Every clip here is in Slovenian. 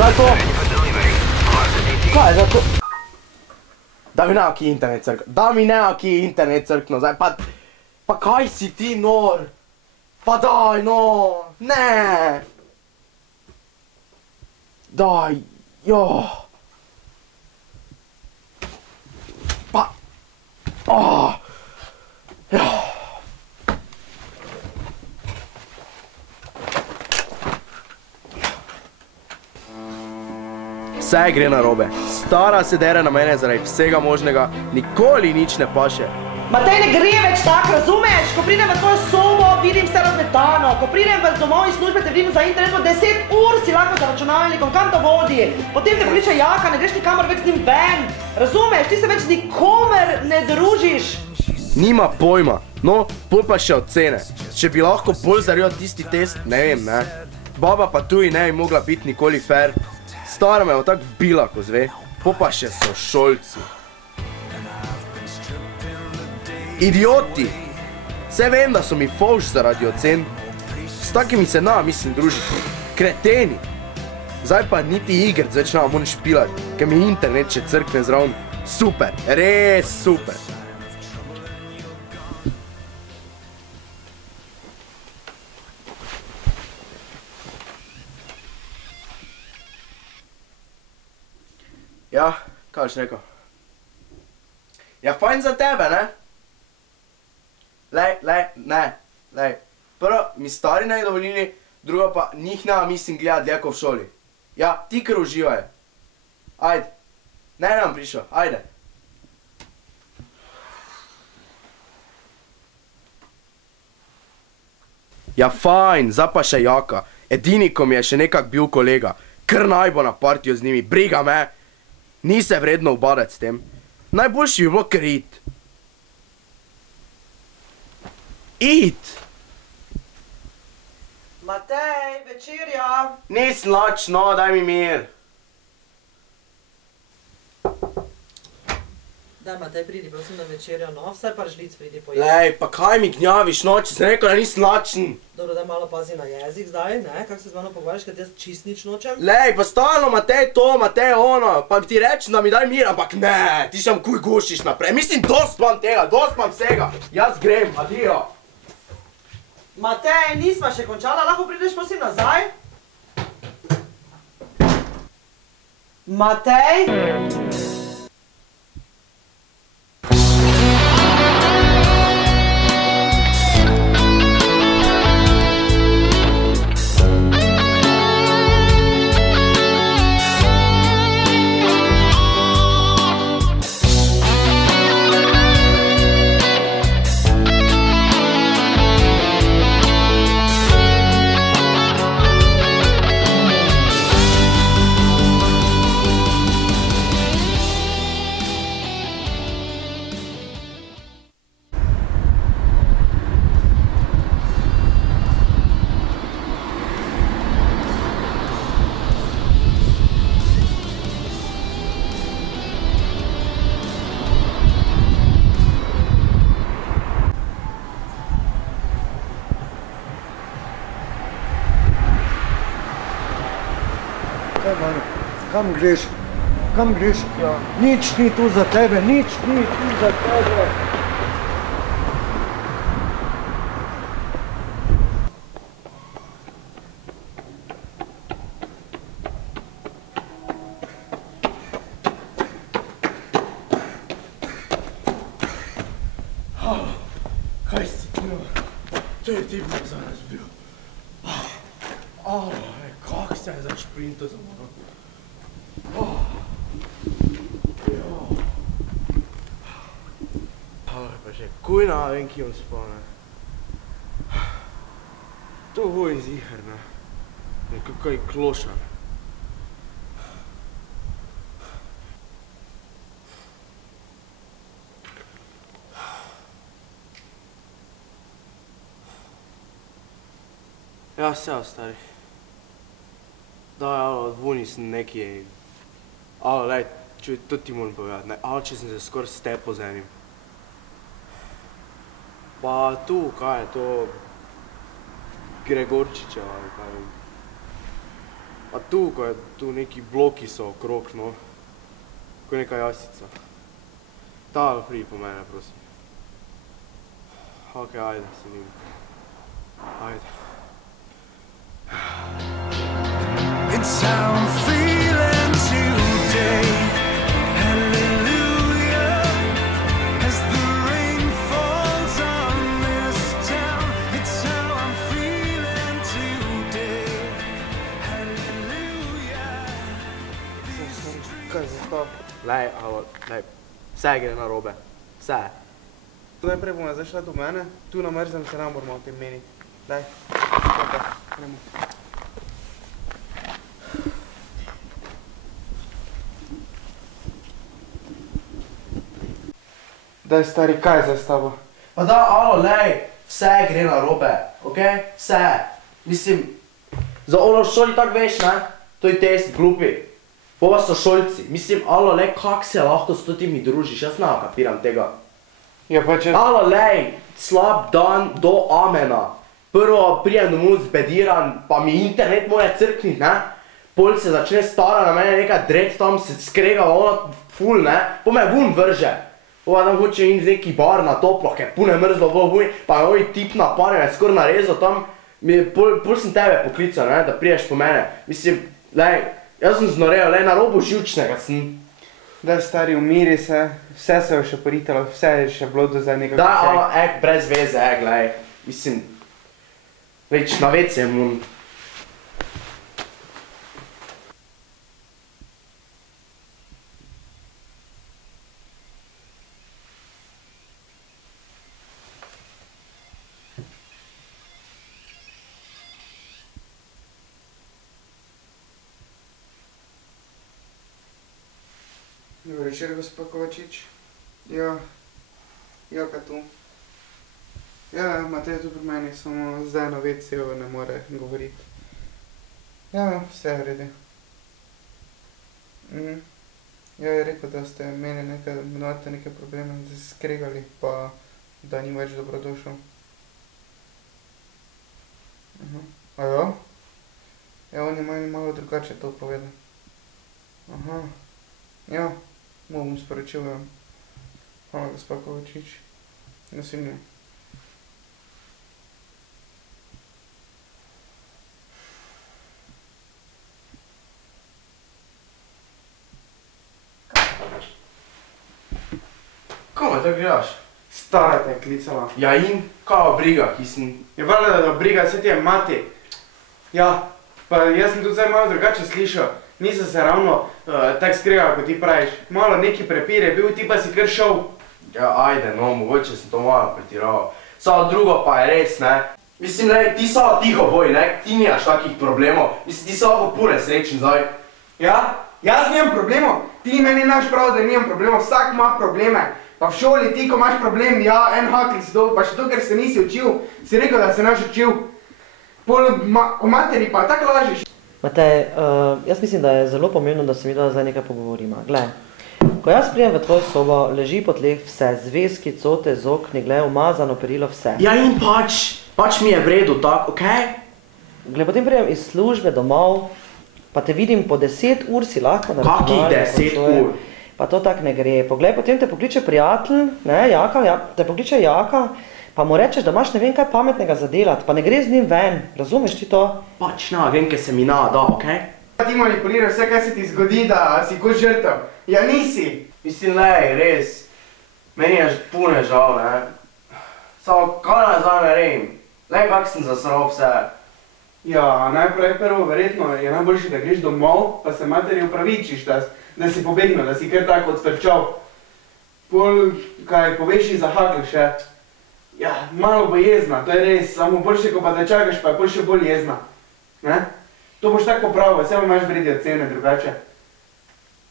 zdaj to? Kaj je zdaj to? Da mi nema ki internet crkno. Da mi nema ki internet crkno. Zdaj pa kaj si ti nor? Pa daj no. Ne. Daj. Jo. Pa. Ja. Vse gre narobe. Stara se dere na mene zaradi vsega možnega, nikoli nič ne paše. Matej, ne gre več tak, razumeš? Ko pridem v tvojo sobo, vidim vse razmetano. Ko pridem domov iz službe, te vidim za internetom, 10 ur si lahko za računalnikom, kam to vodi? Potem te pokliče Jaka, ne greš nikamor več z njim ven. Razumeš? Ti se več z nikomer ne družiš. Nima pojma. No, pol pa še ocene. Če bi lahko bolj zaril tisti test, ne vem, ne. Baba pa tuji ne bi mogla biti nikoli fair. Stara me je tako vbila, ko zve. Po pa še sošolci. Idioti! Vse vem, da so mi fovš zaradi ocen. S takimi se mislim družiti. Kreteni! Zdaj pa niti igrc več moram špilati, ker mi internet še crkne zraven. Super! Res super! Ja, kaj boš rekel? Ja, fajn za tebe, ne? Lej. Prvo, mi stari ne dovolili, drugo pa njih mislim gledati dlje ko v šoli. Ja, ti kar uživaj. Ajde. Ne nam prišel, ajde. Ja, fajn, zdaj pa še Jaka. Edini, ko mi je še nekak bil kolega. Kar naj bo na partijo z njimi, briga me. Ni se vredno ubadati s tem. Najboljši bi bilo kar it. It! Matej, večerja. Nisem lač, no, daj mi mir. Daj, Matej, pridi, prosim, na večerja, no, vsaj par žlic pridi pojesti. Lej, pa kaj mi gnjaviš, no, če sem rekel, da nisem lačen. Dobro, daj malo pazi na jezik zdaj, ne, kako se z mano pogovarjaš, kad jaz čist nič nočem. Lej, pa stalno Matej to, Matej ono, pa ti rečem, da mi daj mir, ampak ne, ti šam kuj gušiš naprej. Mislim, dost imam tega, dost imam vsega. Jaz grem, adijo. Matej, nisma še končala, lahko prideš prosim nazaj? Matej? Kam greš? Kam greš? Ja. Nič ni tu za tebe, nič ni tu za tebe. Kaj si ti? To je ti bil zaraz bil. Kak se je začprinto za mano? Pa še kuj na vem, ki vam spane. To vojn zihar, ne. Nekakaj klošar. Ja, se ostari. Daj, alo, odvuni sem neki... Alo, lej, čuj, to ti moram povedati, ne, alo, če sem se skor stepil z enim. Pa tu, kaj je to... Gregorčičeva, ali kaj vem. A tu, ko je tu neki bloki so okrog, no. Ko je neka jasica. Ta pridi po mene, prosim. Ok, ajde, sedim. Ajde. It's how I'm feeling today. Hallelujah. As the rain falls on this town. It's how I'm feeling today. Hallelujah. Kaj za to? Lej, vse gre narobe. Vse. Najprej bomo zašla do mene, tu na mrzem se nam moramo o tem meniti. Daj, gremo. Daj, stari, kaj je zdaj s tabo? Pa da, alo, lej, vse gre narobe, okej? Vse. Mislim, za ono šoli tak veš, ne? To je test, glupi. Bova so šolci. Mislim, alo, lej, kak se lahko s totimi družiš? Jaz ne kapiram tega. Ja, pa če... Alo, lej, slab dan do amena. Prvo prijem domov zbediran, pa mi internet mora crknit, ne? Pol se začne stara na mene neka dret tam, se skrega ona ful, ne? Po me vun vrže. Ova tam hoče in z neki bar na toplo, ke pune mrzlo vun, pa me ovi tip napane, me skor narezal tam. Pol sem tebe poklical, ne, da priješ po mene. Mislim, lej, jaz sem znorel, lej, na robu živčnega sem. Daj, stari, umiri se, vse se je še poritalo, vse je še bilo do zdaj nekako... Da, alo, brez veze, glej, mislim, več na vece mun. Dobar večer, gospod Kovačič. Ja, Jaka tu. Ja, Matej je tu pri meni, samo zdaj na WC-u ne more govoriti. Ja, vse je v redu. Ja, je rekel, da ste imeli neke probleme, da ste skregali, pa da ni več dobrodošel. A ja? Ja, on je meni malo drugače to povedal. Aha. Ja. Mu bom sporočil, ja. Hvala, gospod Kovačič. Naslednje. Kome tako gledaš? Stara te je klicala. Ja in? Kao briga, ki sem... Je valjda, da briga, saj ti je mati. Ja, pa jaz sem tudi zdaj malo drugače slišal. Nisem se ravno tako skregal, kot ti praviš. Malo neki prepir je bil, ti pa si kar šel. Ja, ajde, no, mogoče sem to malo pretiraval. Samo drugo pa je res, ne. Mislim, lej, ti samo tiho boj, ne, ti nimaš takih problemov. Mislim, ti so lahko pune srečen zdaj. Ja? Jaz nimam problemov. Ti meni naš prav, da nimam problemov. Vsak ima probleme. Pa v šoli ti, ko imaš problem, ja, en hakli si dobil, pa še to, ker se nisi učil, si rekel, da se naš učil. Pol o materi pa tako lažiš. Matej, jaz mislim, da je zelo pomembno, da se mi zdaj nekaj pogovorimo. Glej, ko jaz prijem v tvojo sobo, leži po tleh vse, zvezki, cote, z okni, glej, umazano perilo, vse. Ja in pač mi je v redu, tako, okej? Glej, potem prijem iz službe domov, pa te vidim po 10 ur si lahko na računalniku. Kakih 10 ur? Pa to tak ne gre. Poglej, potem te pokliče prijatelj, ne, Jaka, te pokliče Jaka, pa mu rečeš, da imaš ne vem kaj pametnega za delati, pa ne gre z njim ven, razumeš ti to? Pač na, vem, ker se mi nada, okej? Ti manipuliraš vse, kaj se ti zgodi, da si kot žrtev. Ja nisi. Mislim, lej, res, meni je pune žal, ne. Samo, kaj nazaj naredim? Lej, kak sem zasral vse. Ja, najprej prvo, verjetno je najboljše, da greš domov, pa se materi opravičiš, da si pobegnil, da si kar tako odfrčal. Pol, kaj poveš in zahakl še. Ja, malo bo jezna, to je res, samo boljše, ko pa te čakaš, pa je pol še bolj jezna. Ne? To boš tako popravil, vse imaš vredi ocene drugače.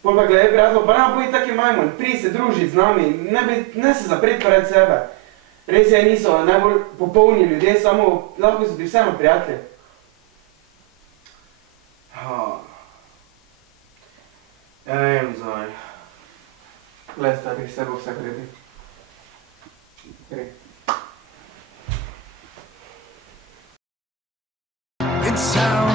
Pol pa gledaj, prijatelj, pa nam bodi taki majmun, prij se družiti z nami, ne se zapreti pred sebe. Res je, niso najbolj popolni ljudje, samo lahko so ti vseeno prijatelji. Ja ne vem zdaj. Glej, stari, vse bo vse vredi. Gre. It's how